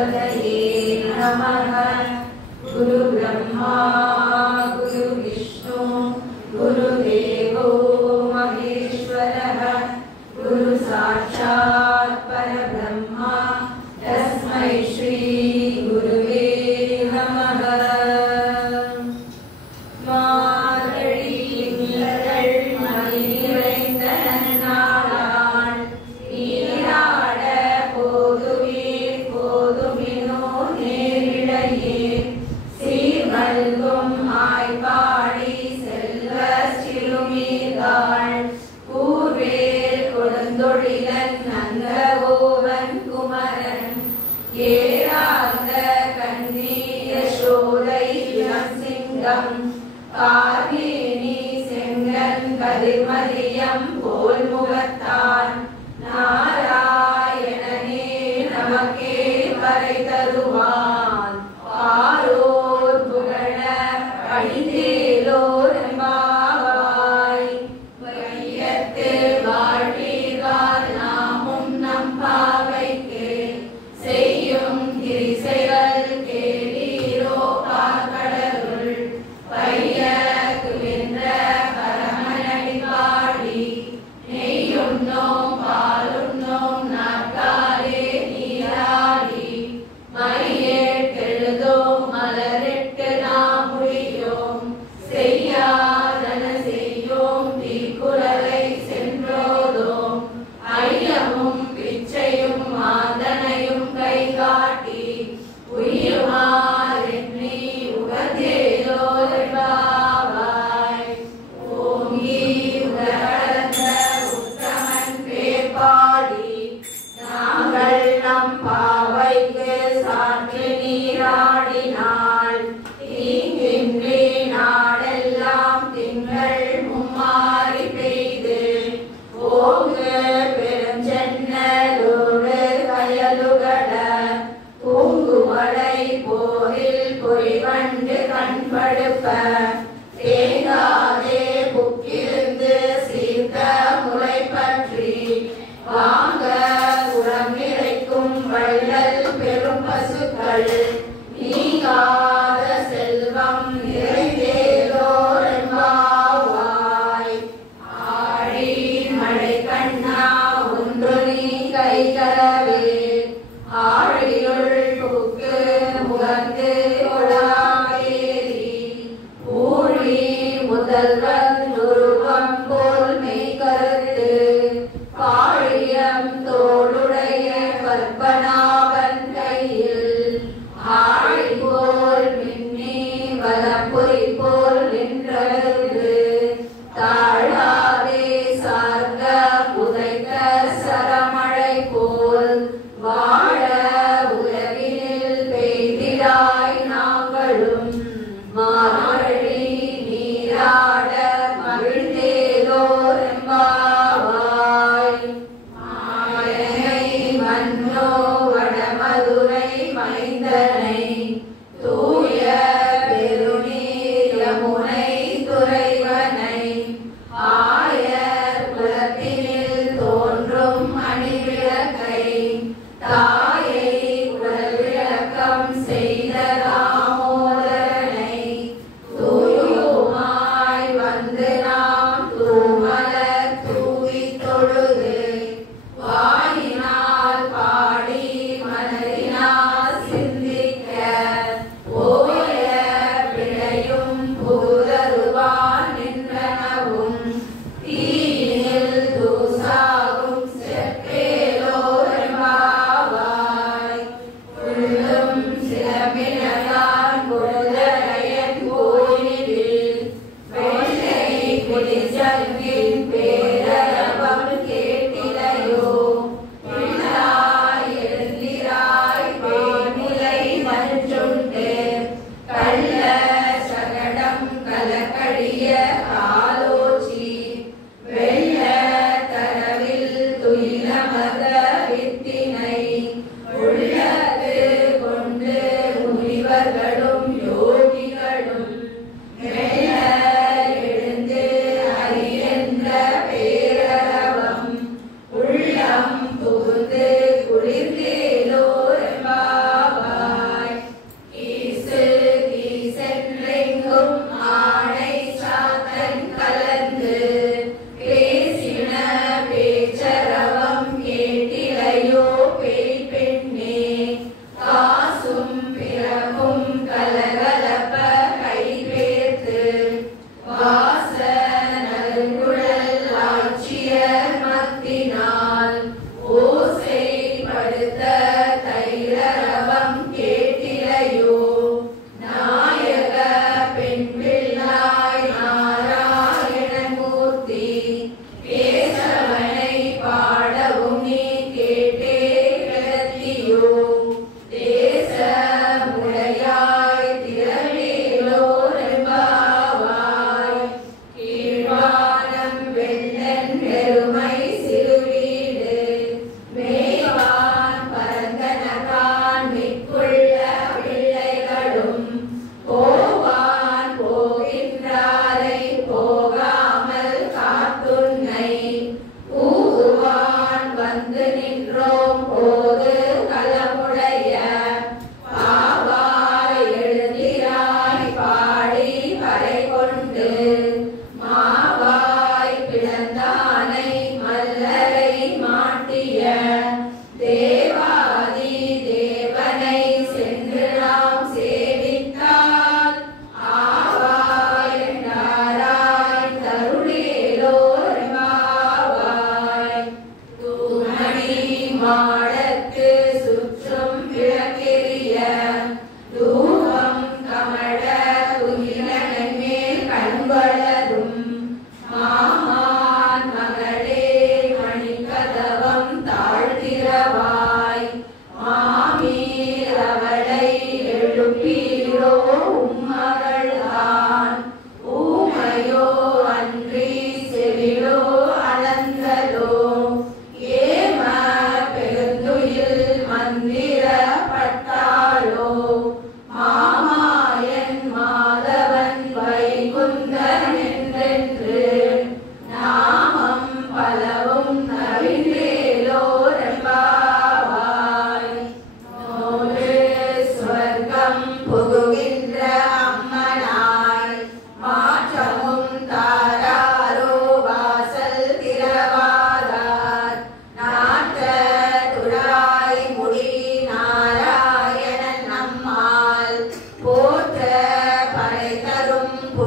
गणपतये नमः। गुरु ब्रह्मा गुरु विष्णु गुरुदेवो महेश्वरः गुरु साक्षात् परब्रह्मा तस्मै श्री गुरुवे नमः। கார்மேனி செங்கன் கதிர்மதியம் போல் முகத்தான் நாராயணனே நமக்கே பறை தருவான். பாரோர் புகழ பணிந்தேலோர் எம்பாவாய். வையத்தில் வாழ்வீர்கள் நாமும் நம் பாவைக்கு செய்யும் கிரிசைகள் கேளீரோ பாக்கடலுள் பையக்கு வென்ற பரமனடி பாடி நெய்யுண்ணோம் பாலுண்ணோம் நாட்காலே நீராடி மையேட்டெழுதோம் மலரிட்டு நாம் முடியோம் செய்யாதன செய்யோம் தீக்குறளை சென்றோதோம் ஐயமும் பிச்சையும் மாதனையும் கை காட்டி உயிருமாறெண்ணி உகந்தேலோர்பாவாய். ஓங்கி உலகளந்த உத்தமன் பேர் பாடி நாங்கள் நம் பாவைக்கு சாற்றி நீராடினாள். தீங்கின்றி நாடெல்லாம் திங்கள் மும்மாறி பெய்து ஓங்கு பெருஞ்சென்னலோடு கயலுகட பூங்குமலை போரில் பொய்வண்டு கண்படுப்ப தேங்காதே புக்கிருந்து சீர்த்த முளை பற்றி வாங்க உரம் நிறைக்கும் வள்ளல் பெரும் பசுக்கள் நீங்காத செல்வம் நிறைந்தேலோர் எம்பாவாய். ஆழி மழை கண்ணா ஒன்று நீ கைகரவே ஆழியுள் புக்கு முகந்து கொடாவேரி ஊழி முதல்வன் உருவம் போல் மெய்கருத்து பாழியம் தோளுடைய கற்பனாவன் கையில் ஆழி போல் மின்னி வலப்புரி போல் நின்றது தாழாதே சார்ந்த புதைத்த சரமழை போல் வாழ உலகினில் பெய்திடாய் நாங்களும் மார்கழி நீராட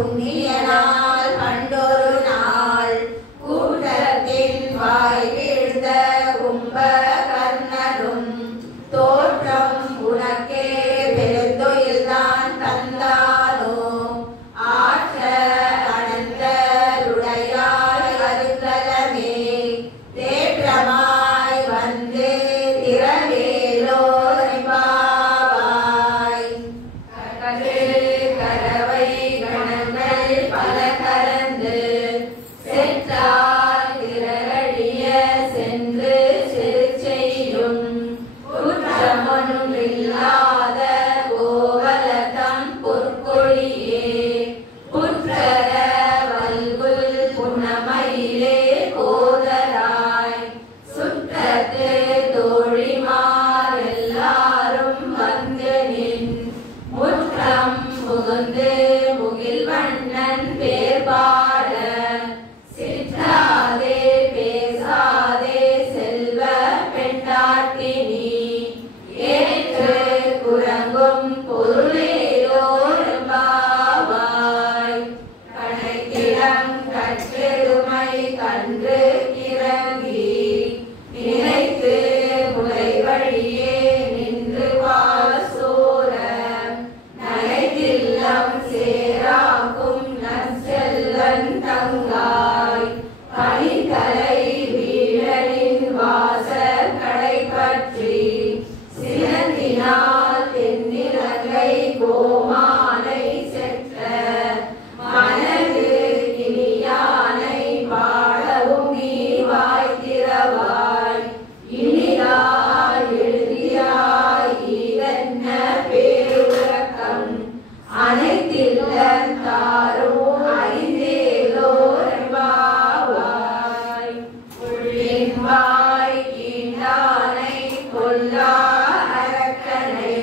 புண்ணிய நாள் கண்டொரு நாள் கூட்டத்தின் வாய் வீழ்ந்த கும்பகர்ணனும் தோற்றம் உனக்கே பெருந்தொழில்தான் தந்தானோ ஆற்ற அனந்தருடையாய் அருங்கலமே தேற்றமாய் வந்து திரவேலோரிபாவாய் கரவை கணங்கள் பல கலந்து சென்றால் திரளிய சென்று சிறு செய்யும் குற்றமொன்றில்லாத கோவலதம் பொற்கொழியே புற்றர வல்குல் புனமயிலே கோதராய் சுற்றத்து தோழிமார் எல்லாரும் வந்து நின் முற்றம் புகுந்து முகில் வண்ணன் பேர் பாட சிற்றாதே பேசாதே செல்வ பெண்டாட்டினி ஏற்று குரங்கும் பொருளேலோரும்பாவாய் கணைத்திடம் கற்றெருமை கன்று கிறங்கி நினைத்து முறை வழியே நின்று வாசோர நனைத்தில்லம் சேராக்கும் நற்செல்வன் தங்காய் பனித்தலை வீழலின் வாசல் கடை பற்றி சினத்தினால் தென்னிலங்கை கோமானை செற்ற மனது கிளியானை பாடவும் நீ வாய்த்திரவாய் இனிதாய் எழுதியாய் இதென்ன பேருறக்கம் அனைத்தில்லம் தாரும் அறிந்தேலோரம்பாவாய் உள்ளின் வாய் கீண்டானை கொல்லா அரக்கனை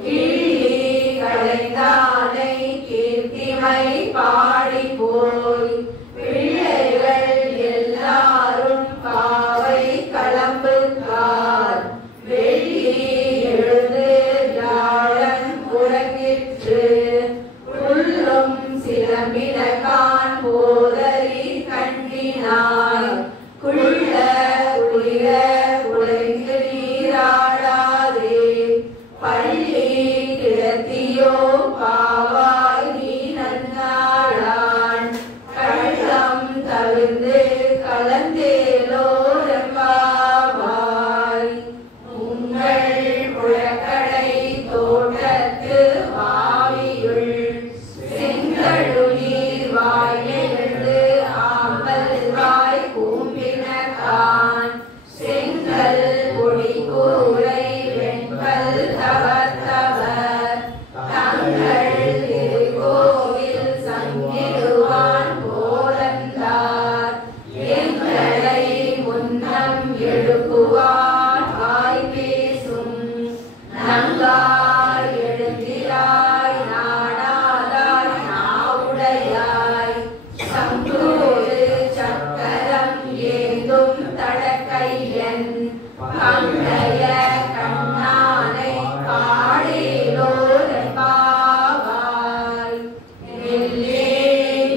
கிள்ளி களைந்தானை கீர்த்திமை பாடி போய் பிள்ளைகள் எல்லாரும் பாவை களம்புக்கார் வெள்ளி எழுந்து வியாழன் உறங்கிற்று உள்ளும் சிலம்பினகான் போதறி கண்டினாய் குள்ள குளிர குலைந்து நீராடாதே பள்ளி கிடத்தியோ பாவாய் நீ நன்னாளான் கள்ளம் தவிர்ந்து கலந்தேலோரம்பாவாய் உங்கள் புழக்கடை தோட்டத்து வாவியுள் செங்கழுநீர் வாயிலிருந்து ஆம்பல் வாய் கூம்பினகான் செங்கல் பொடி கூரை வெண்பல் தவத்தவர் தங்கள் திருக்கோவில் சங்கிடுவான் போலந்தார் எங்களை முன்னம் எழுப்புவான் வாய் பேசும் நங்காய் எழுந்திராய் நாடாதாய் நாவுடையாய் சங்கோடு சக்கரம் ஏந்தும் தடக்கையன் பங்கைய கண்ணானை பாடேலோரம்பாவாய் நெல்லே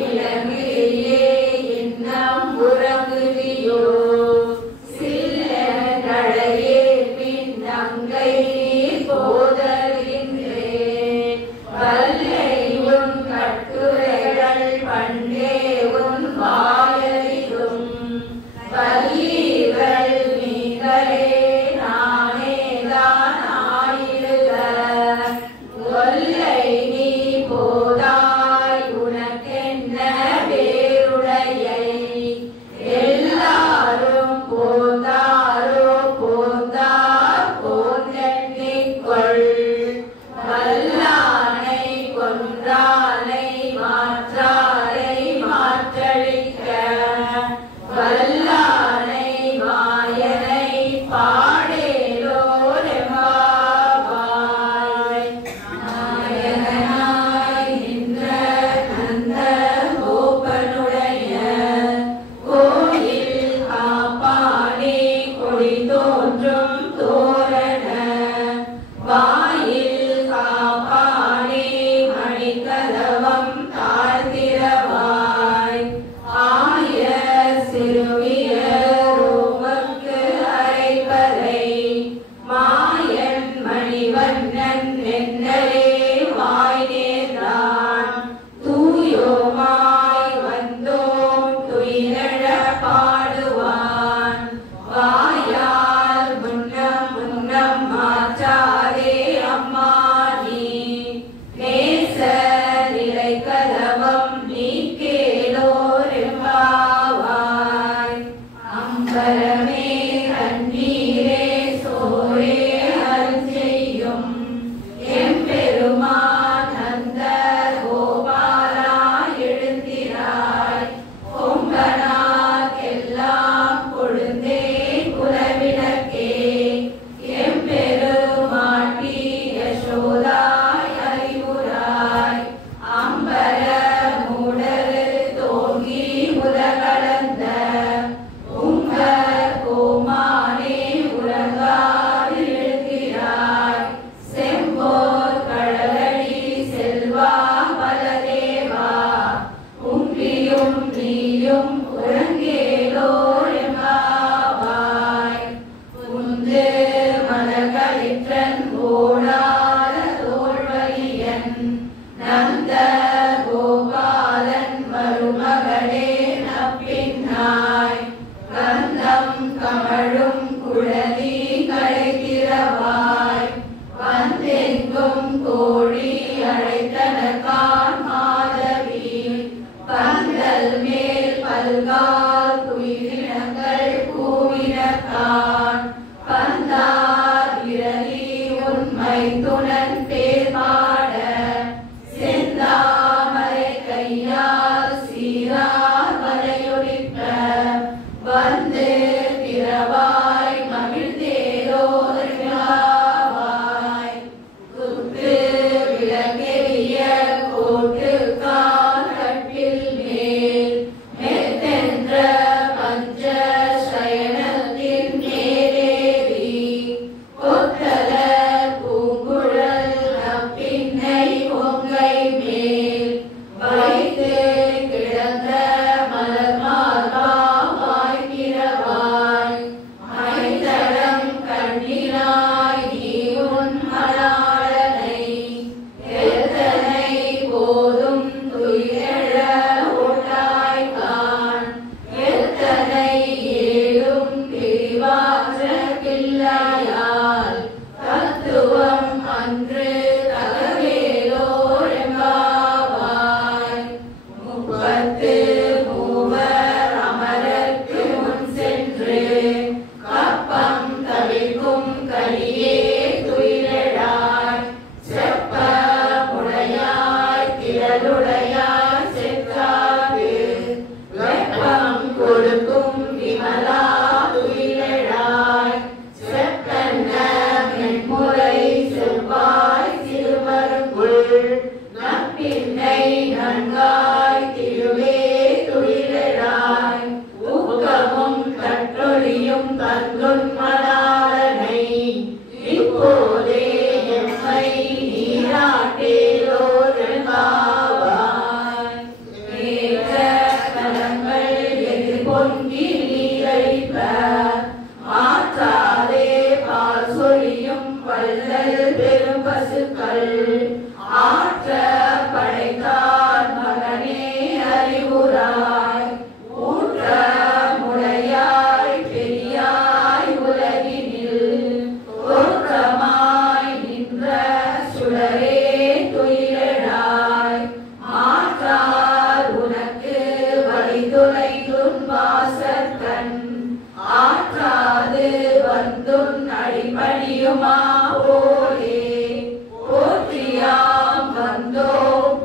இளங்கிலே இன்னம் உறங்குதியோ சில்லழையே பின் நங்கை நீர் போதறின்றேன் வல்லையும் கட்டுரைகள் பண்டே உன் வாயறிதும் வல்லீர்கள் நீங்களே நானேதான் ஆயிடுக கொல்லை நீ போதாய் உனக்கென்ன வேறுடையை எல்லாரும் போந்தாரோ போந்தார் போந்தெண்ணிக்கொள் வல்லானை கொன்றானை மாற்றாரை மாற்ற செய்யும் ஒழுங்கேலோரெம்பாவாய் உந்து மலர்களிற்றன் ஓடாத தோல்வலியன் நந்த கோபாலன் மருமகளே நப்பின்னாய் கந்தம் கமழும் குழலி களைத்திரவாய் வந்தெங்கும் கோழி அழைத்தனகான் மாதவி பந்தல் மேல் பல்கால் குயிலினங்கள் கூவினகான் பந்தார் விரலி உண்மை துணன் பேர் பாட செந்தாமரை கையால் சீரார் வலையொலிப்ப வந்து திரவாய் மகிழ்ந்தேரோவாய் குத்து விளக்கெரிய கோட்டு கால் கட்டில் மேல் மெத்தென்ற பஞ்ச சயனத்தின் மேலேறி கொத்தல பூங்குழல் நப்பின்னை பொங்கை மேல் வைத்து கிடந்த மலர் மார்பா வாய்க்கிறவாய் மைதடம் கண்ணினாய் நீ உன் மணாளனை எத்தனை போதும் துயிலெழ ஒட்டாய் காண் எத்தனை ஏழும் பிரிவாற்ற கிள்ளையால் தத்துவம் அன்று தகவேலோரெம்பாவாய் முப்பத்து மூவர் அமரர்க்கு முன் சென்று கப்பம் தவிர்க்கும் கலியே துயிலெழாய் செப்ப முடையாய் திரளுடையாய் செற்றாது வெப்பம் கொடுக்கும் விமலா துயிலெழாய் செப்பென்ன மென்முறை செவ்வாய் சிறுவருங்குள் நப்பின்னை நன்காய் திருவே துயிலெழாய் ஊக்கமும் கற்றொழியும் தந்துன் மணாளனை இப்போதே எம்மை நீராட்டேலோரெம்பாவாய் ஏற்ற கலங்கள் எதிர்பொங்கி நீரைப்ப ஆற்றாதே பால் சொரியும் வள்ளல் பெரும் பசுக்கள் ஆற்ற படைத்தார் மகனே அறிவுராய் ஊற்ற முடையாய் பெரியாய் உலகினில் தோற்றமாய் நின்ற சுடரே துயிலெழாய் மாற்றார் உனக்கு வழிதுளைந்துன் வாசற்கண் ஆற்றாது வந்துன் அடிபணியுமா போலே போற்றியாம் வந்தோம்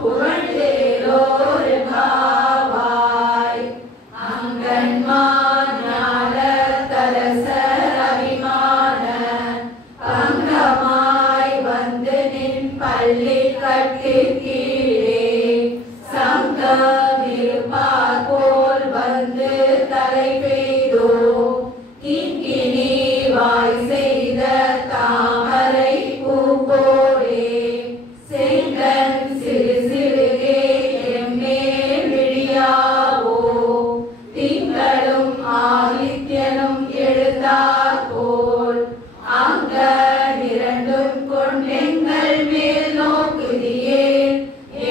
புகழ்ந்தேலோரெம்பாவாய் அங்கன்மான் ஞால தலசர் அபிமான பங்கமாய் வந்து நின் பள்ளி கட்டிற்கீழே சங்கம் இருப்பார் போல் வந்து தலை பெய்தோ கிங்கினி வாய் செய்த தாமரை பூப்போடே செங்கன் சிறு சிறுகே எம்மேல் விழியாவோ திங்களும் ஆதித்யனும் எழுந்தார் போல் அங்க நிரண்டும் கொண்டெங்கள் மேல் நோக்குதியே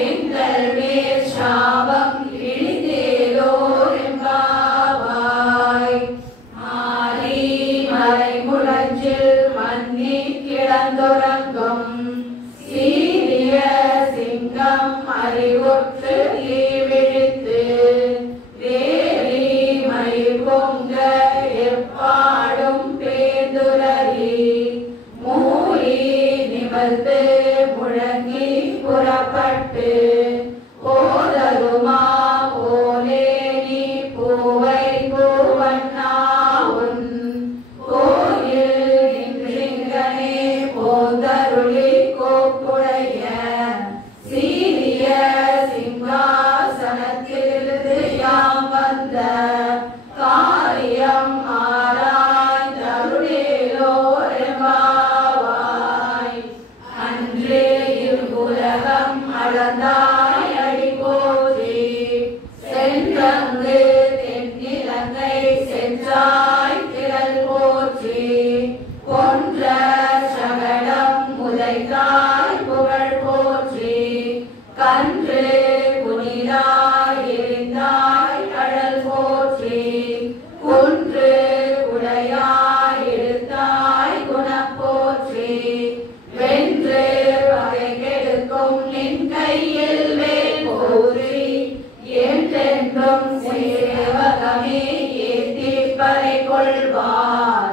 எங்கள் மேல் சாபம் இழிந்தே என்றும் சேவகமே ஏத்திப்பறை கொள்வார்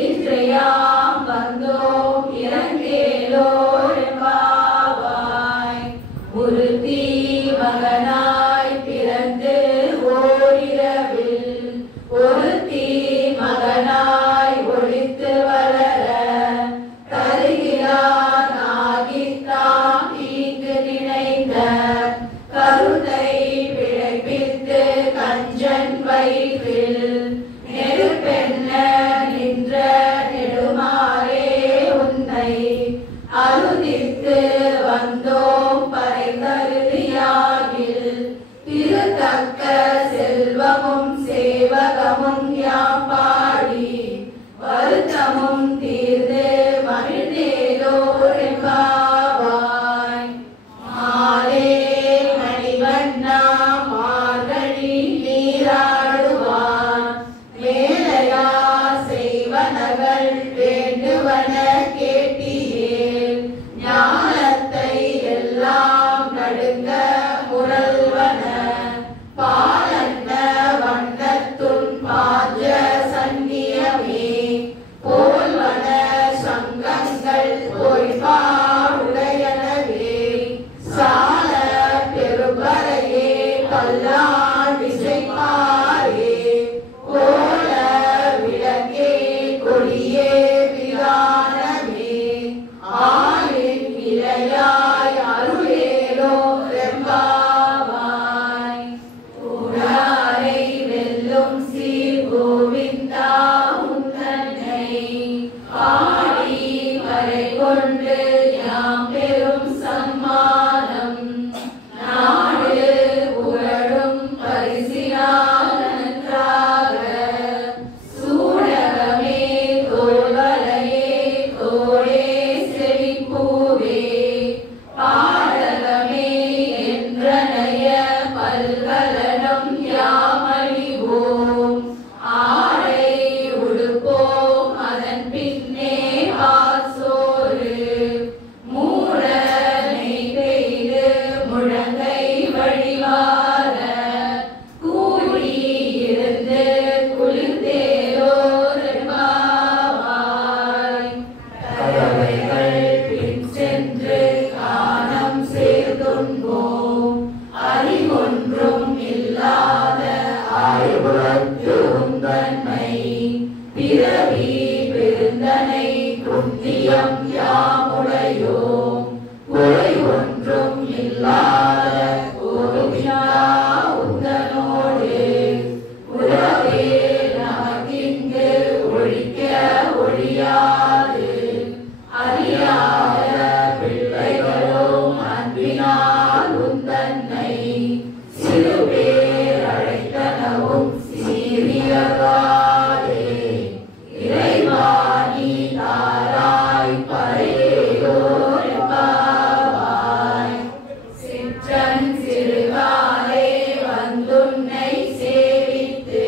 இன்றையாம் வந்தோம் இறங்கேலோர் பாவாய் உறுதி மகனாய் பிறந்து ஓரிரவில் ஒருத்தி மகனாய் ஒளித்து வளர கருகிலானாகித்தாம் தீங்கு நினைந்த கருத்தை பிழைப்பித்து கஞ்சன் வயிற்றில் நெருப்பென்ன நின்ற நெடுமாறே உன்னை அருதித்து வந்தோம் பறைகருதியாகில் திருத்தக்க செல்வமும் சேவகமும் யாம் பாடி வருத்தமும் தீர்ந்து மகிழ்ந்தேலோர் என்பாவாய் மாலே மணிவண்ணா மார்கழி நீராடுவான் மேலையா செய்வனகள் வேண்டுவன கேட்டியேல் ஞானத்தை எல்லாம் நடுங்க முரல்வன பாலன்ன வண்ணத்துன் பாஜ சங்கியமே போல்வன சங்கங்கள் பொய்பாடுடையனவே சால பெருபரையே கல்லால் விசைப்பாரே கோல விளக்கே கொடியே விதானமே ஆளின் இளையாய் அருளேலோ ரெம்பாவாய் உடாரை வெல்லும் சீர் கோவிந்தா உந்தன்னை பாடி வரை கொண்டு யாம் பெரும் சம்மானம் நாடு உரடும் பரிசினால் நன்றாக சூடகமே தோல்வலையே தோளே செவிப்பூவே பாடகமே என்றனைய பல்கலனும் யாமழிவோம் ஆடை உடுப்போம் அதன் பின்னே வாசோறு மூட நெய் பெய்து முழங்கை வழிவார கூடி இருந்து குளிர்ந்தேலோர் என்பாவாய் கதவைகள் பின் சென்று காணம் சேர்த்துண்போம் அறிவொன்றும் இல்லாத ஆய்வுறத்து உந்தன்மை பிறவி பெருந்தனை புண்ணியம் யாமுடையோம் குறை ஒன்றும் இல்லாத கோவிந்தா உந்தனோடு உறவே நமக்கிங்கு ஒழிக்க ஒழியாது அறியாத பிள்ளைகளும் அன்பினால் உந்தன்னை சிறுபேர் அழைத்தனவும் சீரியகாலே இறைவாணி தாராய் பறையோர் என்பாவாய் சிற்றன் சிறுகாலே வந்துன்னை சேவித்து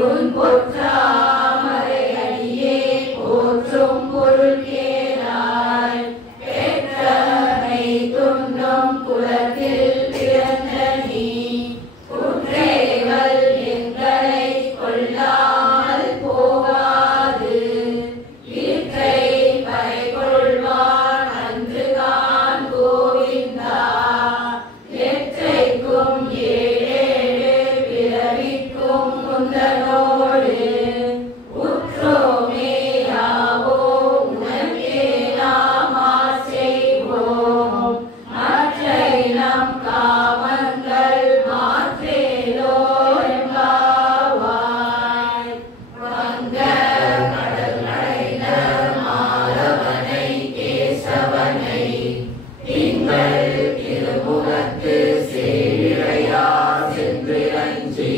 உன் பொற்றாமரை அடியே போற்றும் பொருள் கேளாய் பெற்றமை துண்ணும் குலத்தில் பிறந்த நீ குற்றேவல் எங்களை கொள்ளாமல் போகாது இற்றை பறை கொள்வான் அன்று கான் கோவிந்தா எற்றைக்கும் ஏழேழு பிறவிக்கும் முந்தனோடு உற்றோமே யாவோ உனக்கே நாம் ஆசைவோம் மற்றை நம் காமங்கள் மாற்றேலோ என்பாவாய் வங்க கடல் அடைந்த மாலவனை கேசவனை திங்கள் திருமுகத்து சேழையா சென்றிரஞ்சி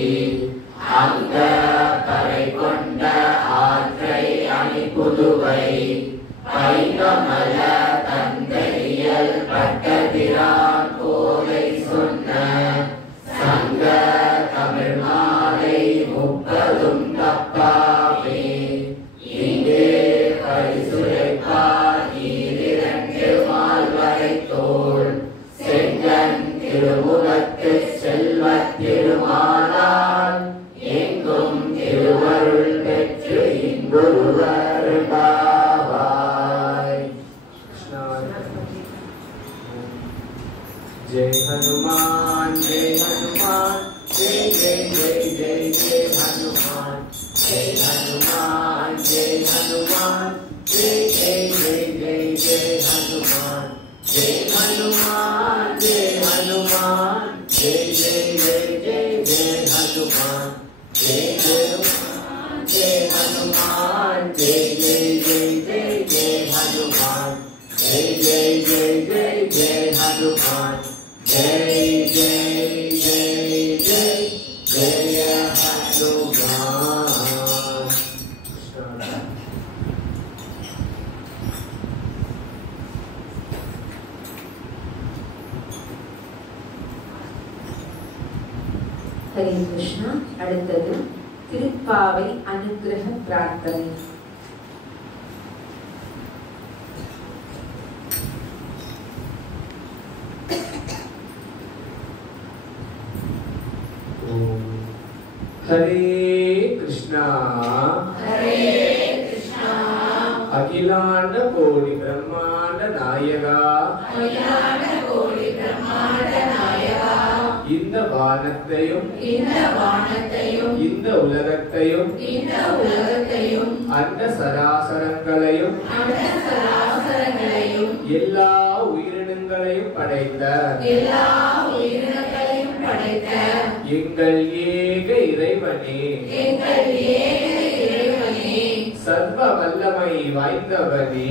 அங்க கரை கொண்ட ஆற்றை அணி புதுவை பைங்கமல தந்தையல் பட்டதிரான் கோதை சொன்ன சங்க தமிழ் மாலை முப்பதும் தப்பாவே இங்கே பரிசுரைப்பார் ஈரிரண்டு மால்வரை தோள் செங்கன் திருமுகத்து செல்வத்தில் திருமாலால் எங்கும் திருவருள் பெற்று இன்புறுவர் பாவாய். जय हनुमान जय हनुमान जय जय जय जय जय हनुमान जय हनुमान जय हनुमान जय जय जय जय जय हनुमान जय हनुमान जय हनुमान जय जय जय जय जय हनुमान जय हनुमान जय हनुमान जय जय जय जय जय हनुमान जय जय जय जय जय हनुमान जय जय जय जय जय हनुमान. ஹரே கிருஷ்ணா. அடுத்தது திருப்பாவை அனுக்கிரக பிரார்த்தனை. हरे कृष्णा अखिलांड कोटि ब्रह्मांड नायका இந்த வானத்தையும் இந்த உலகத்தையும் அண்ட சராசரங்களையும் எல்லா உயிரினங்களையும் படைத்த எங்கள் ஏக இறைவனே சர்வ வல்லமை வாய்ந்தவனே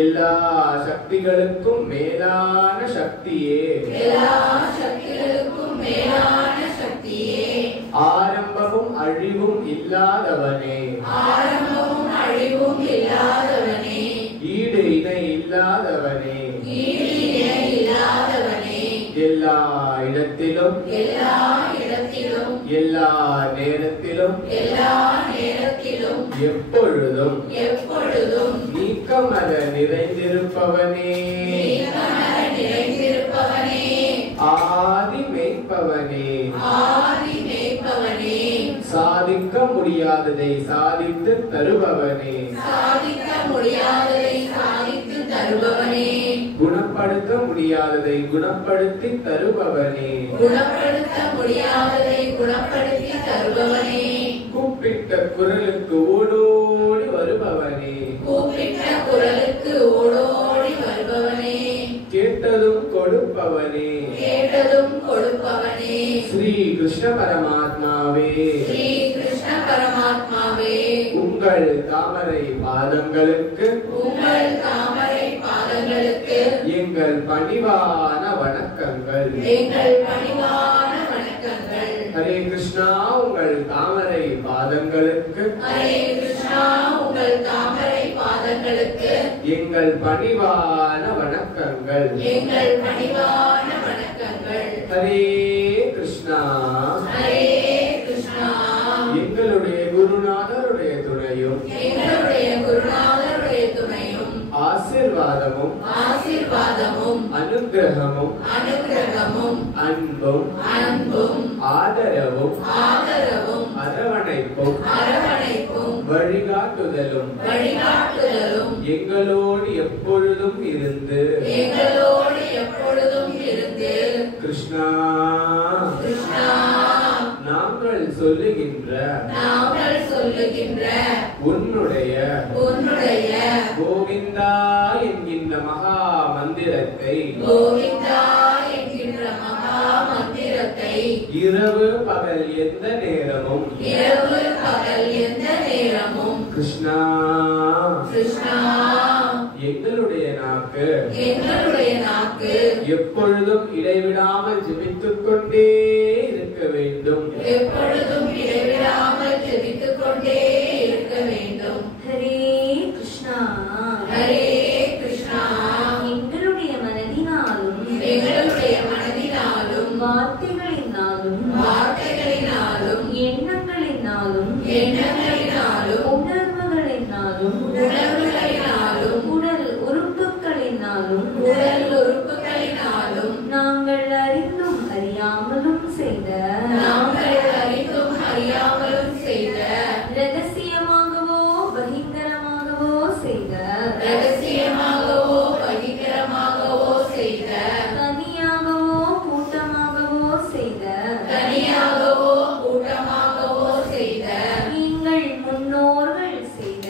எல்லா சக்திகளுக்கும் மேலான சக்தியே ஆரம்பமும் அழிவும் இல்லாதவனே ஈடு இணை இல்லாதவனே எல்லா இடத்திலும் எல்லா நேரத்திலும் எப்பொழுதும் நீக்கமர நிறைந்திருப்பவனே ஆதி மேய்ப்பவனே சாதிக்க முடியாததை சாதித்து தருபவனே குணப்படுத்த முடியாததை குணப்படுத்தி தருபவனே கூப்பிட்ட குரலுக்கு ஓடோடி வருபவனே கேட்டதும் கொடுப்பவனே ஸ்ரீ கிருஷ்ண பரமாத்மாவே உங்கள் தாமரை பாதங்களுக்கு எங்கள் பணிவான வணக்கங்கள். ஹரே கிருஷ்ணா. உங்கள் தாமரை பாதங்களுக்கு எங்கள் பணிவான வணக்கங்கள். ஹரே கிருஷ்ணா. எங்களுடைய குருநாதருடைய துணையும் ஆசீர்வாதமும் அனுக்கிரகமும் அன்பும் ஆதரவும் அரவணைப்பும் வழிகாட்டுதலும் எங்களோடு எப்பொழுதும் இருந்து கிருஷ்ணா நாங்கள் சொல்லுகின்ற உன்னுடைய கோவிந்தா என்கின்ற மகா மந்திரத்தை இரவு பகல் எந்த நேரமும் கிருஷ்ணா எங்களுடைய நாக்கு எப்பொழுதும் இடைவிடாமல் ஜெபித்துக் கொண்டே இருக்க வேண்டும். ஹரே கிருஷ்ணா. எங்களுடைய மனதினாலும் வார்த்தைகளினாலும் எண்ணங்களினாலும் உணர்வுகளினாலும் உடல் உறுப்புகளினாலும் நாங்கள் அறிந்த அறியாமலும் செய்த நாங்கள் அறிந்தும் அறியாமலும் செய்த ரகசியமாகவோ பகிரங்கமாகவோ செய்த ரகசியமாகவோ பகிரங்கமாகவோ செய்த தனியாகவோ கூட்டமாகவோ செய்த தனியாகவோ கூட்டமாகவோ செய்த எங்கள் முன்னோர்கள் செய்த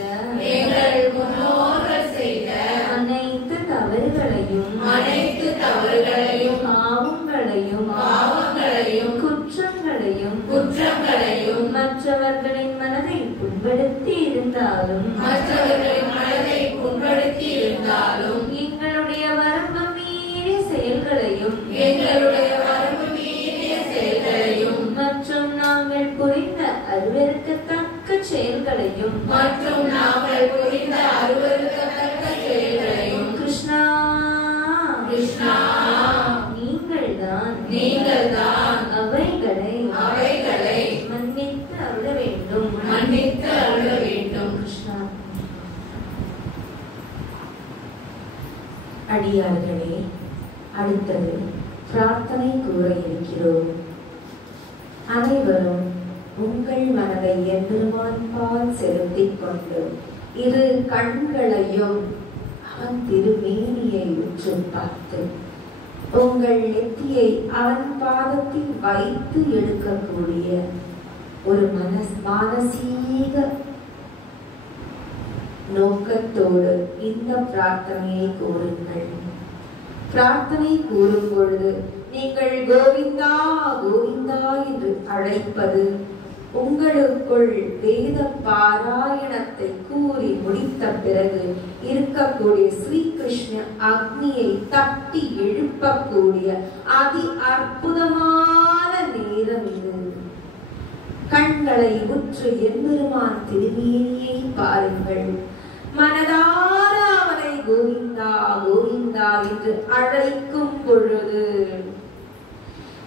எங்கள் முன்னோர்கள் செய்த அனைத்து தவறுகளையும் அனைத்து தவறுகளையும் பாவங்களையும் குற்றங்களையும் மற்றவர்களின் மனதை புண்படுத்தி இருந்தாலும் எங்களுடைய வரம்பு மீறிய செயல்களையும் மற்றும் நாங்கள் புரிந்த அருவருக்கத்தக்க செயல்களையும் கிருஷ்ணா நீங்கள்தான் அவைகளை மன்னித்து அருள வேண்டும் கிருஷ்ணா. அடியார்களே, அடுத்தது பிரார்த்தனை கூற இருக்கிறோம். அனைவரும் உங்கள் மனதை எம்பெருமான் பால் செலுத்திக் கொண்டு இரு கண்களையும் அவன் திருமேனியை உற்று பார்த்து உங்கள் நெத்தியை அவன் பாதத்தில் வைத்து எடுக்கக்கூடிய ஒரு மானசீக நோக்கத்தோடு இந்த பிரார்த்தனையை கூறுங்கள். பிரார்த்தனை கூறும் பொழுது நீங்கள் கோவிந்தா கோவிந்தா என்று அழைப்பது உங்களுக்குள் வேத பாராயணத்தை கூறி முடித்த பிறகு இருக்கக்கூடிய ஸ்ரீகிருஷ்ண அக்னியை தட்டி எழுப்பக்கூடிய அதி அற்புதமான நேரம் இது. கண்களை உற்று எம்பெருமான் திருமேனியை பாருங்கள். மனதார அவனை கோவிந்தா கோவிந்தா என்று அழைக்கும் பொழுது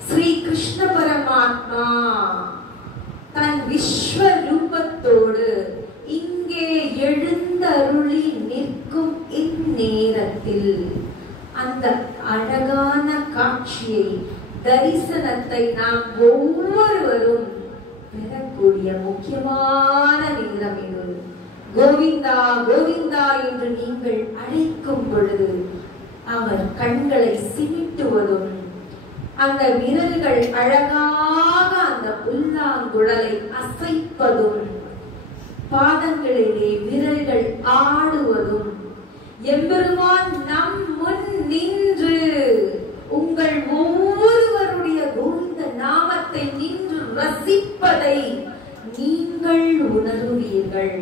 ஸ்ரீ கிருஷ்ண பரமாத்மா தன் விஸ்வரூபத்தோடு இங்கே எழுந்தருளி நிற்கும் இந்நேரத்தில் அந்த அழகான காட்சியை தரிசனத்தை நாம் ஒவ்வொருவரும் பெறக்கூடிய முக்கியமான நேரம் இது. கோவிந்தா கோவிந்தா என்று நீங்கள் அழைக்கும் பொழுது அவர் கண்களை சிமிட்டுவதும் அந்த விரல்கள் அழகாக அந்த புல்லாங்குழலை அசைப்பதும் பாதங்களிலே விரல்கள் ஆடுவதும் எம்பெருமான் நம் முன் நின்று உங்கள் ஒவ்வொருவருடைய கோவிந்த நாமத்தை நின்று ரசிப்பதை நீங்கள் உணருவீர்கள்.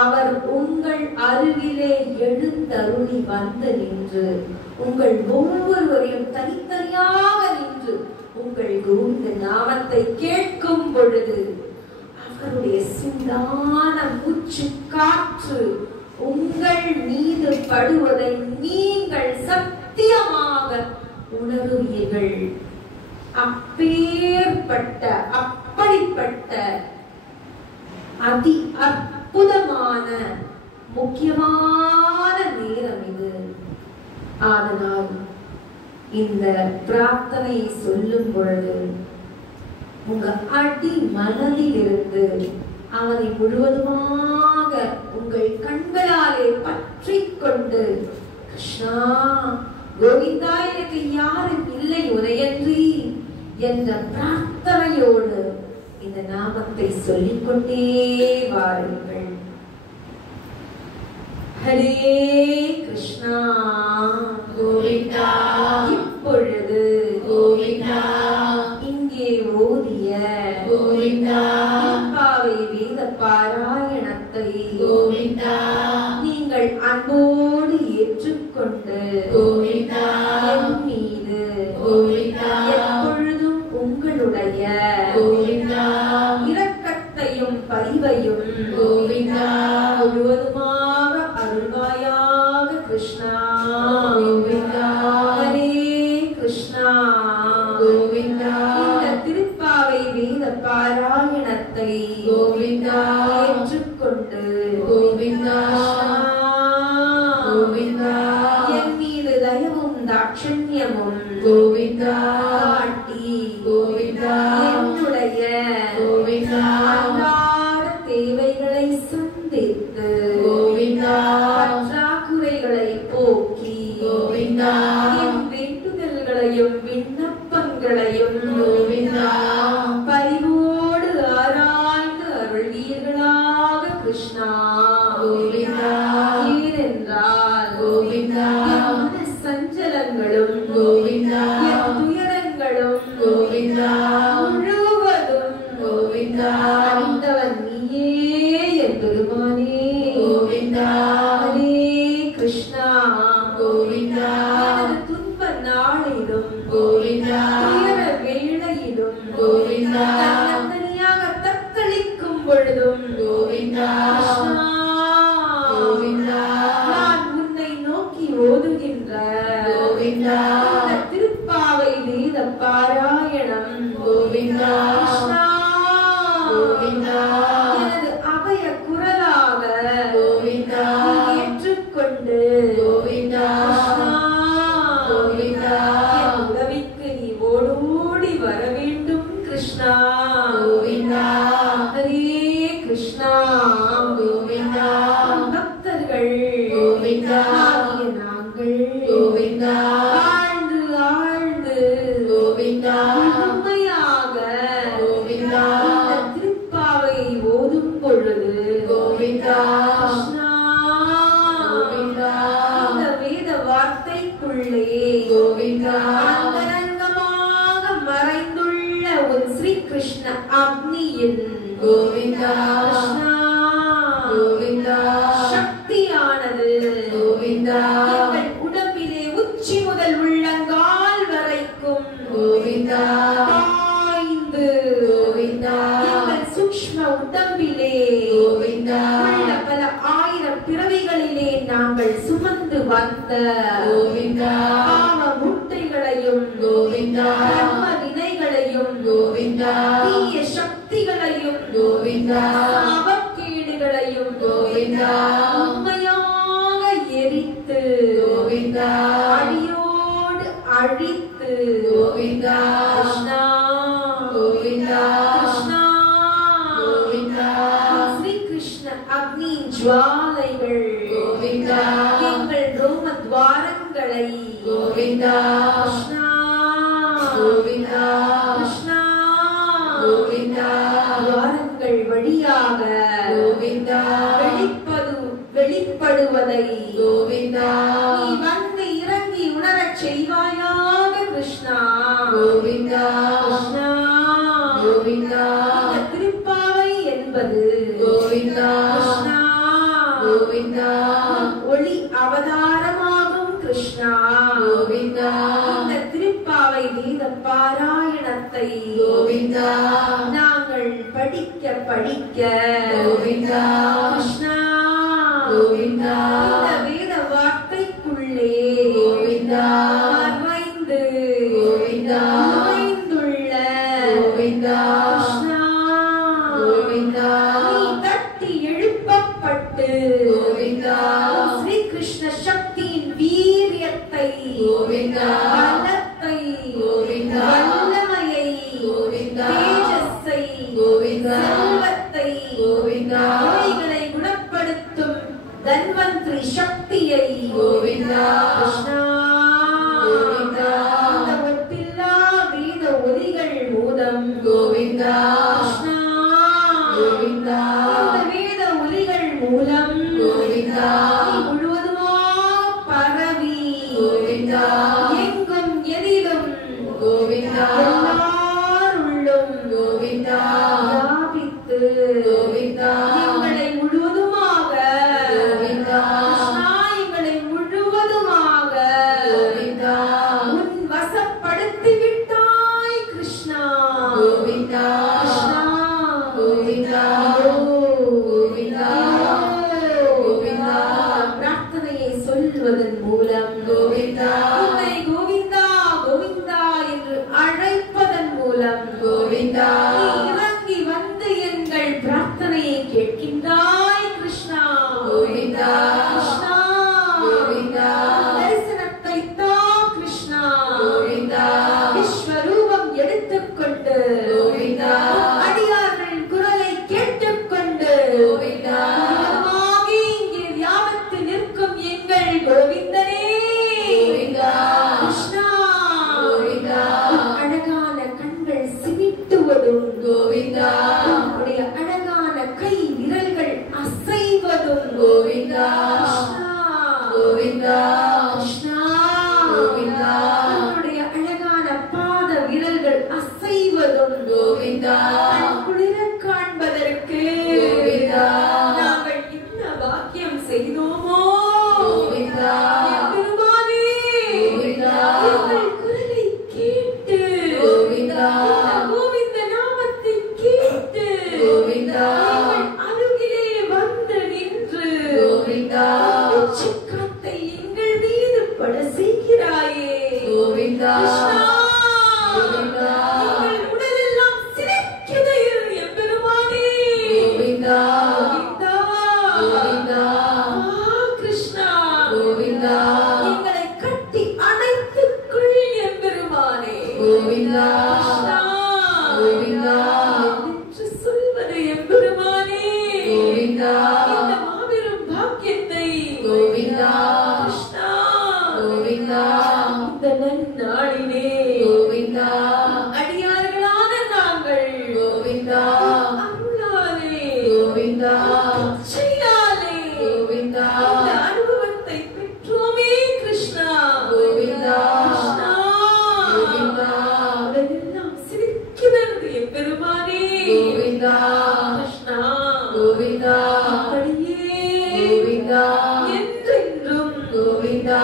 அவர் உங்கள் அருகிலே எழுந்தருளி வந்து நின்று உங்கள் ஒவ்வொருவரையும் தனித்தனியாக நின்று உங்கள் கோவிந்த நாமத்தை கேட்கும் பொழுது அவருடைய சூடான மூச்சு காற்று உங்கள் மீது படுவதை நீங்கள் சத்தியமாக உணருவீர்கள். அப்படிப்பட்ட அதி அற்புதமான முக்கியமான நேரம் இது. அதனால் இந்த பிரார்த்தனையை சொல்லும் பொழுது உங்க அடி மனதில் இருந்து அவனை முழுவதுமாக உங்கள் கண்களாலே பற்றி கொண்டு கிருஷ்ணா கோவிந்தா எனக்கு யாரும் இல்லை உனையன்றி என்ற பிரார்த்தனையோடு இந்த நாமத்தை சொல்லிக்கொண்டே வாருங்கள். ஹரே கிருஷ்ணா கோவிந்தா இப்பொழுது கோவிந்தா இங்கே ஓதிய கோவிந்தா பாவை வேத பாராயணத்தை கோவிந்தா நீங்கள் அன்போடு ஏற்றுக்கொண்டு கோவிந்தா என் மீது கோவிந்தா எப்பொழுதும் உங்களுடைய கோவிந்தா இரக்கத்தையும் பரிவையும் கோவிந்தா முழுவதுமாக அருள்வாயாக கிருஷ்ணா. கோவிந்தா ஹரே கிருஷ்ணா கோவிந்தா இந்த திருப்பாவை வேத பாராயணத்தை கோவிந்தா ஏற்றுக்கொண்டு கோவிந்தா கோவிந்தா என் மீது தயவும் தாட்சண்யமும் கோவிந்தா காட்டி விண்ணப்பங்களையும் கோவிந்தா பரிவோடு ஆராய்ந்து அருள்வீர்களாக கிருஷ்ணா. கோவிந்தா ஏனென்றால் கோவிந்தா என் மன சஞ்சலங்களும் கோவிந்தா என் துயரங்களும் கோவிந்தா முழுவதும் கோவிந்தா அறிந்தவன் நீயே என் பெருமானே. கோவிந்தா ஹரே கிருஷ்ணா. கோவிந்தா எனது துன்ப நாளிலும் கோவிந்தா துயர வேளையிலும் கோவிந்தா தன்னந்தனியாக தத்தளிக்கும் பொழுதும் கோவிந்தா கிருஷ்ணா, கோவிந்தா நான் உன்னை நோக்கி ஓதுகின்ற கோவிந்தா இந்த திருப்பாவை வேத பாராயணம் கோவிந்தா கிருஷ்ணா, கோவிந்தா எனது அபய குரலாக கோவிந்தா நீ ஏற்றுக்கொண்டு கோவிந்தா கிருஷ்ணா, கோவிந்தா என் உதவிக்கு நீ ஓடோடி வர வேண்டும் கிருஷ்ணா. கோவிந்தா ஹரே கிருஷ்ணா. கோவிந்தா பக்தர்கள் கோவிந்தா ஆகிய நாங்கள் கோவிந்தா ஆழ்ந்து ஆழ்ந்து கோவிந்தா உண்மையாக கோவிந்தா இந்த திருப்பாவை ஓதும் பொழுது கோவிந்தா கிருஷ்ணா, கோவிந்தா இந்த வேத வார்த்தைக்குள்ளே கோவிந்தா அந்தரங்கமாக மறைந்துள்ள உன் ஸ்ரீ கிருஷ்ண அக்னியின் கோவிந்தா கிருஷ்ணா, கோவிந்தா சக்தியானது கோவிந்தா எங்கள் உடம்பிலே உச்சி முதல் உள்ளங்கால் வரைக்கும் கோவிந்தா பாய்ந்து கோவிந்தா எங்கள் சூக்ஷ்ம உடம்பிலே கோவிந்தா உள்ள பல ஆயிரம் பிறவிகளிலே நாங்கள் சுமந்து வந்த கோவிந்தா பாவ முட்டைகளையும் கோவிந்தா கர்ம வினைகளையும் கோவிந்தா தீய சக்திகளையும் கோவிந்தா அவக்கேடுகளையும் கோவிந்தா உண்மையாக எரித்து கோவிந்தா அடியோடு அழித்து கோவிந்தா கிருஷ்ணா, கோவிந்தா கிருஷ்ணா, கோவிந்தா ஸ்ரீ கிருஷ்ண அக்னி ஜுவாலைகள் கோவிந்தா எங்கள் ரோம துவாரங்களை கோவிந்தா கிருஷ்ணா, கோவிந்தா கிருஷ்ணா, கோவிந்தா துவாரங்கள் வழியாக கோவிந்தா வெளிப்படுவதை கோவிந்தா நீ வந்து இறங்கி உணரச் செய்வாயாக கிருஷ்ணா. கோவிந்தா கிருஷ்ணா, கோவிந்தா இந்த திருப்பாவை என்பது கோவிந்தா கிருஷ்ணா, கோவிந்தா ஒளி அவதாரமாகும் கிருஷ்ணா. கோவிந்தா இந்த திருப்பாவை வேத பாராயணத்தை கோவிந்தா நாங்கள் படிக்க படிக்க கோவிந்தா கிருஷ்ணா, கோவிந்தா இந்த வேத வார்த்தைக்குள்ளே கோவிந்தா மறைந்து கோவிந்தா மறைந்துள்ள கோவிந்தா கிருஷ்ணா, கோவிந்தா நீ தட்டி எழுப்பப்பட்டு கோவிந்தா ஸ்ரீ கிருஷ்ண சக்தியின் வீரியத்தை கோவிந்தா பலத்தை கோவிந்தா வல்லமையை கோவிந்தா தேஜஸை கோவிந்தா செல்வத்தை கோவிந்தா நோய்களை குணப்படுத்தும் தன்வந்திரி சக்தியை கோவிந்தா கிருஷ்ணா, கோவிந்தா இந்த ஒப்பில்லா வேத ஒலிகள் மூலம் கோவிந்தா கிருஷ்ணா, கோவிந்தா இந்த வேத ஒலிகள் மூலம் கோவிந்தா நீ முழுவதுமாக பரவி கோவிந்தா எங்கும் எதிலும் கோவிந்தா எல்லாருள்ளும் கோவிந்தா வியாபித்து கோவிந்தா எங்களை முழுவதுமாக கோவிந்தா கிருஷ்ணா, எங்களை முழுவதுமாக கோவிந்தா உன் வசப்படுத்தி விட்டாய் கிருஷ்ணா. கோவிந்தா கிருஷ்ணா, கோவிந்தா கோவிந்தா கோவிந்தா பிரார்த்தனையை சொல்வதன் மூலம் கோவிந்தா உன்னை கோவிந்தா கோவிந்தா என்று அழைப்ப கோவிந்தா கிருஷ்ணா கோவிந்தா என்று சொல்வது எம்பெருமானே கோவிந்தா இந்த மாபெரும் பாக்கியத்தை கோவிந்தா கிருஷ்ணா கோவிந்தா இந்த நன்னாளிலே கோவிந்தா அடியார்களான நாங்கள் கோவிந்தா அருளாலே கோவிந்தா செய்யாலே கோவிந்தா இந்த அனுபவத்தை பெற்றோமே கிருஷ்ணா கோவிந்தா கிருஷ்ணா கோவிந்தா உலகெல்லாம் சிரிக்கிறது எம்பெருமானே கோவிந்தா கிருஷ்ணா கோவிந்தா அப்படியே கோவிந்தா என்றென்றும் கோவிந்தா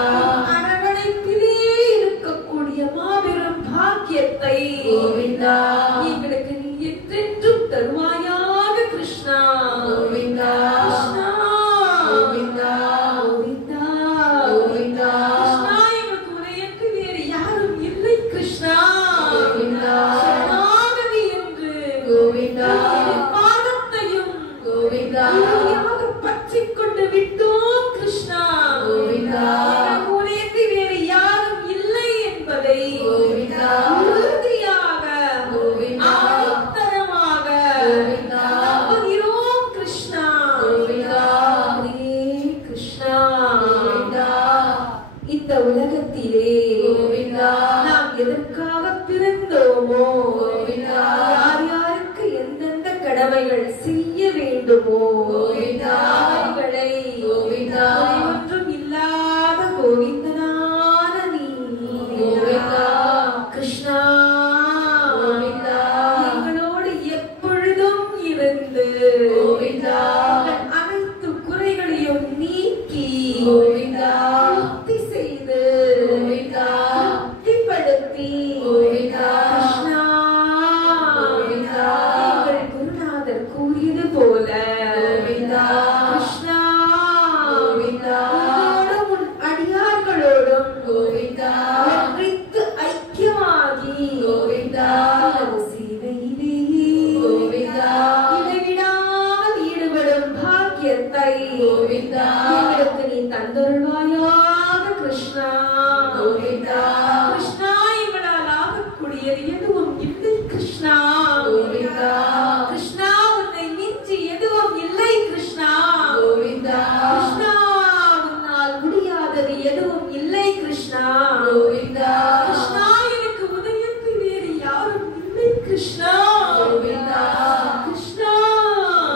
அரவணைப்பிலே இருக்கக்கூடிய மாபெரும் பாக்கியத்தை கோவிந்தா எங்களுக்கு நீ என்றென்றும் தருவாயாக கிருஷ்ணா கோவிந்தா கிருஷ்ணா கோவிந்தா கோவிந்தா கோவிந்தா கிருஷ்ணா எங்களுக்கு உனையன்று வேறு யாரும் இல்லை கிருஷ்ணா கோவிந்தா சரணாகதி என்று கோவிந்தா இரு பாதத்தையும் கோவிந்தா உறுதியாக பற்றிக் கொண்டு விட்டோம் கிருஷ்ணா கோவிந்தா எங்களுக்கு உனையன்று வேறு யாரும் இல்லை என்பதை கோவிந்தா உறுதியாக கோவிந்தா ஆணித்தரமாக கோவிந்தா நம்புகிறோம் கிருஷ்ணா கோவிந்தா ஹரே கிருஷ்ணா கோவிந்தா இந்த உலகத்திலே கோவிந்தா நாம் எதற்காக பிறந்தோமோ கோவிந்தா யார் யாருக்கு எந்தெந்த கடமைகள் செய்ய வேண்டுமோ கோவிந்தா அவைகளை கோவிந்தா ஒன்றும் இல்லாத கோவிந்தனான நீ கோவிந்தா கிருஷ்ணா கோவிந்தா எங்களோடு எப்பொழுதும் இருந்து கோவிந்தா எங்கள் அனைத்து குறைகளையும் நீக்கி கோவிந்தா திருப்தி செய்து கோவிந்தா திருப்திப்படுத்தி கோவிந்தா கிருஷ்ணா கோவிந்தா எங்கள் குருநாதர் கூறியது போல கோவிந்தா கிருஷ்ணா கோவிந்தா உன்னோடும் உன் அடியார்களோடும் கோவிந்தா ஒன்றித்து ஐக்கியமாகி கோவிந்தா உனது சேவையிலே கோவிந்தா இடைவிடாமல் ஈடுபடும் பாக்கியத்தை கோவிந்தா எங்களுக்கு நீ தந்தருள்வாயாக கிருஷ்ணா கோவிந்தா கிருஷ்ணா எங்களால் ஆகக்கூடியது எதுவும் இல்லை கிருஷ்ணா கோவிந்தா கிருஷ்ணா உன்னை மிஞ்சி எதுவும் இல்லை கிருஷ்ணா கோவிந்தா கிருஷ்ணா உன்னால் முடியாதது எதுவும் இல்லை கிருஷ்ணா கோவிந்தா கிருஷ்ணா எனக்கு உதயத்து வேறு யாரும் இல்லை கிருஷ்ணா கோவிந்தா கிருஷ்ணா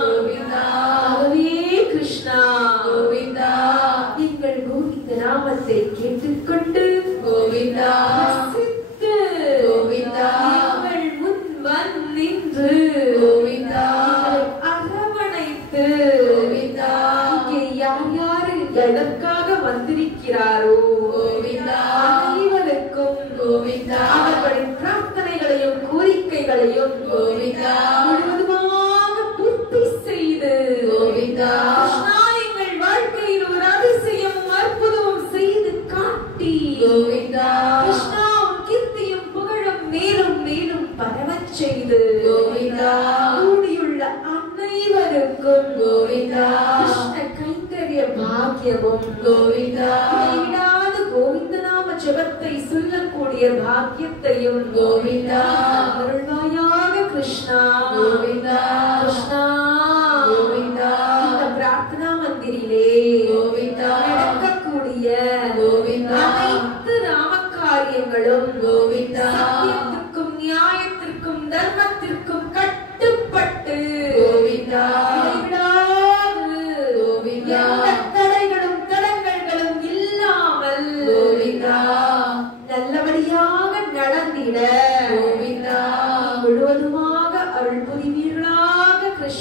கோவிந்தா ஆகவே கிருஷ்ணா கோவிந்தா எங்கள் கோவிந்த நாமத்தை கேட்டுக்கொண்டு கோவிந்தா ரசித்து கோவிந்தா எங்கள் முன் நின்று கோவிந்தா எங்களை அரவணைத்து கோவிந்தா இங்கே யார் யாரு எதற்காக வந்திருக்கிறாரோ கோவிந்தா அனைவருக்கும் கோவிந்தா அவர்களின் பிரார்த்தனைகளையும் கோரிக்கைகளையும் கோவிந்தா முழுவதுமாக பூர்த்தி செய்து கோவிந்தா கிருஷ்ணா எங்கள் வாழ்க்கையில் ஒரு அதிசயமும் அற்புதமும் செய்து காட்டி கோவிந்தா கிருஷ்ணா உன் கீர்த்தியும் புகழும் மேலும் மேலும் பரவச் செய்து கோவிந்தா கூடியுள்ள அனைவருக்கும் கோவிந்தா கிருஷ்ண கைங்கரிய பாக்கியமும் கோவிந்தா இடைவிடாத கோவிந்த நாம ஜபத்தை சொல்லக்கூடிய பாக்கியத்தையும் கோவிந்தா அருள்வாயாக கிருஷ்ணா கோவிந்தா கிருஷ்ணா கோவிந்தா இந்த பிரார்த்தனா மந்திரிலே கோவிந்தா நடக்கக்கூடிய கோவிந்தா அனைத்து ராமகாரியங்களும் கோவிந்தா சத்தியத்திற்கும் நியாயத்திற்கும் தர்மத்திற்கும் கட்டுப்பட்டு கோவிந்தா இடைவிடாது கோவிந்தா எந்த தடைகளும் தடங்கல்களும் இல்லாமல் கோவிந்தா நல்லபடியாக நடந்திட கோவிந்தா முழுவதுமாக அருள் புரிவீர்களாக கிருஷ்ணா